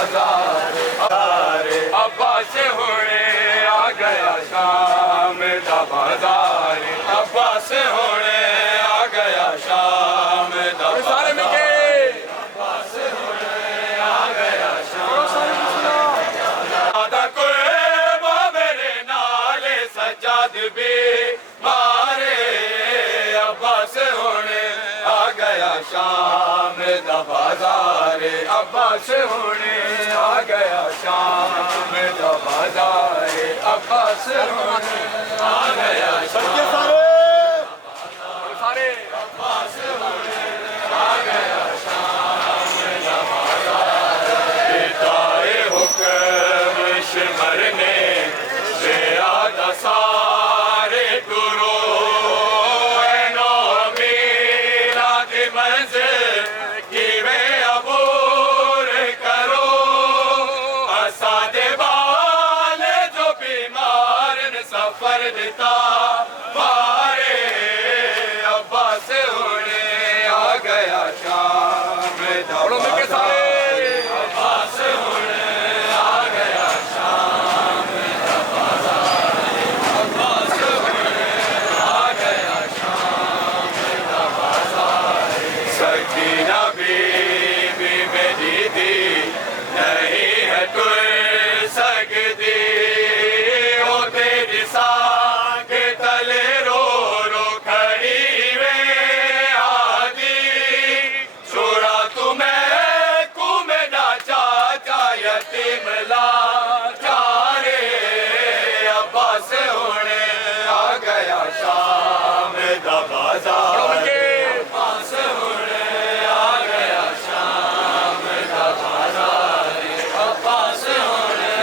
बाजार अब्बास होने आ गया शाम दा बाजार अब्बास होने आ गया शाम दा सारे मिलके अब्बास होने आ गया शाम दा कुर्बा मेरे नाले सज्जाद भी मारे अब्बास होने आ गया शाम दा बाजार अब्बास होने आ गया शाम दा बाजार अब्बास होने आ गया शाम सारे अब्बास होने आ गया शाम दा बाजार पिताए हुक्म मरने से आदा सारे दुरो नो मीरा दी मंजिल किवे अबूर करो असा दे वाले जो बीमार सफर दिता मारे अब्बास होने आ गया शाम दा सारे अब्बास होने आ गया शाम दा बाजार अब्बास होने आ गया शाम दा बाजार सकीना बीबी मेरी दी नहीं है तुर सकती ओ तेरी साग तले रो रो खड़ी वे आदि छोड़ा तुम्हें कुमें ना चाचा यतीम ला चारे अब्बास होने आ गया शाम दा बाजार अब्बास होने आ गया शाम दा बाजार अब्बास होने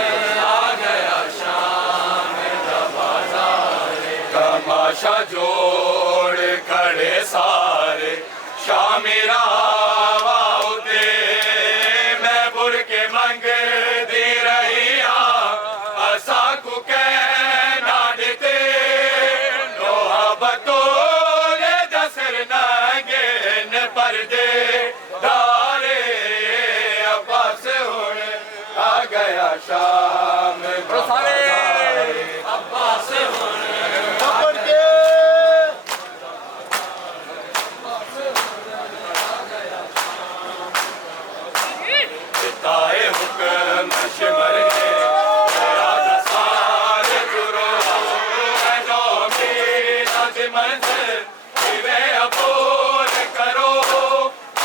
आ गया शाम दा बाजार तमाशा जोड़ खड़े सारे शामिरा वाउदे मैं बुर के मंग दे रही असा को कहना देते लोहा बतोले दसर नगे न पर्दे दारे अब्बास होने आ गया शाम सारे अब्बास होने पिताए हुक्म मरने आदा सारे दुरो नो मीरा दी मंजिल किवे अबूर करो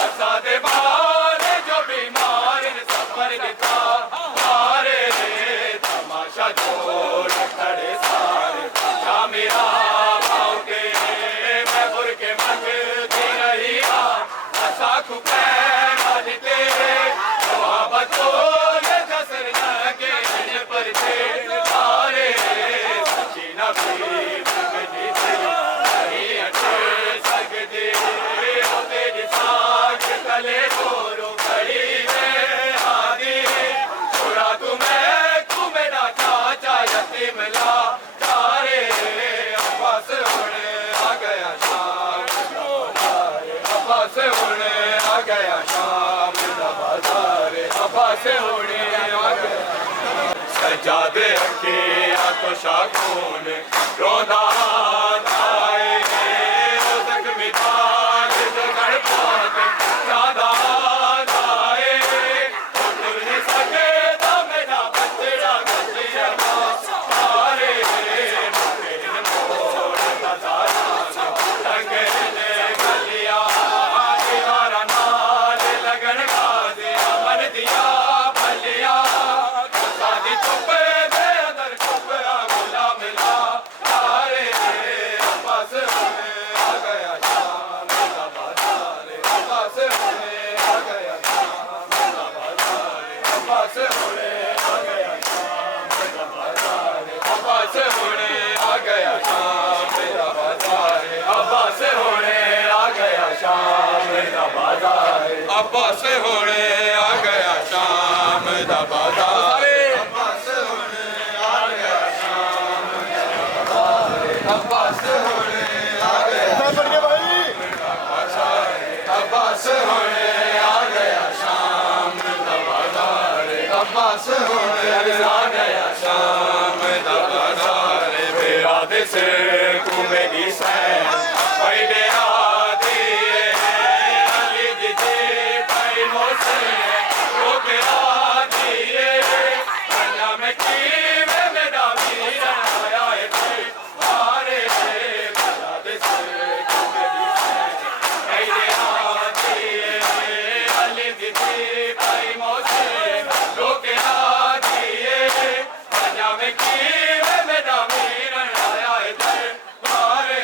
असा दे वाले जो बीमार सफर दिता मारे तमाशा जोड़ खड़े सारे शामिरा पाओगे मैं बुर के मंग दी रही असा को कहना देते बतोले दसर नगे न परदे सारे सकीना बीबी मेरी दी नहीं अटल सकती ओ तेरी साग तले रो खड़ी वे आदि छोड़ा तुम्हें ना चाचा यतीम ला सारे अब्बास होने आ गया शाम अब्बास होने आ गया शाम दा बाजार अब्बास होने आ गया सजादे रखे तो शाखून रोदा आए ओ जख्मी ताल जो गढ़ पात ज्यादा आए तुर नहीं सके तो मेरा बचड़ा गलिया सारे मोड़ नजारा लगे गलिया दीवारा नाल लगन गाजे मन दिया भलिया सादी चुप दे अंदर चुप गुला मिला सारे अब्बास होने आ गया शाम दा बाजार अब्बास होने आ गया शाम दा बाजार अब्बास होने आ गया शाम दा बाजार अब्बास होने आ गया शाम दा बाजार अब्बास होने आ गया शाम दा बाजार अब्बास होने आ गया शाम दा बाजार अब्बास होने आ गया शाम दा बाजार अब्बास होने आ गया अब्बास होने आ गया शाम दा बाजार अब्बास हुणे आ गया शाम दा बाजार मेरा देश घूमेगी सैन पहले आदि अली दी भाई मोसे रोक आदि कन्या में की मेरा वीर आया है मारे मेरा देश घूमेगी सैन पहले आदि अली दी भाई मोसे रोक आदि कन्या में की मेरा वीर आया है मारे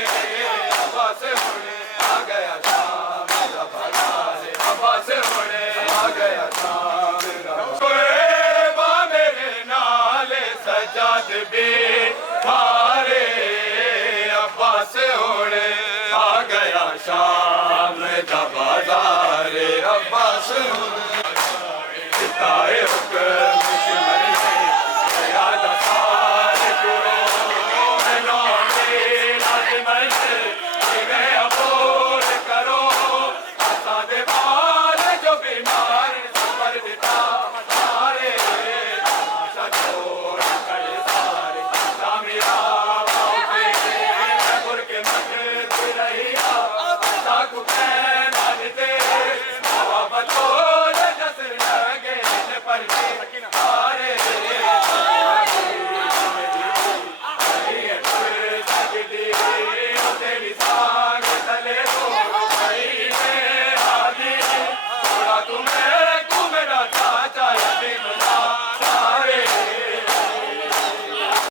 अब्बास हुणे आ गया शाम दा बाजार अब्बास हुणे आ गया शाम दा बा मेरे नाल सजाद भी मारे अब्बास हुणे आ गया शाम दा बाजार अब्बास हुणे सितारे हुक्म सिमरिए याद सार गुरो मनोने लाजमत जिਵੇਂ अबोर करो आसा दे बाल जो बीमार सबर दिता मारे आशा छोड़ करे सारे सामिया बापे गुर के मत रहिया साकु कहना दे बाबा बतौर जसर लगे पर मारे तेरी सा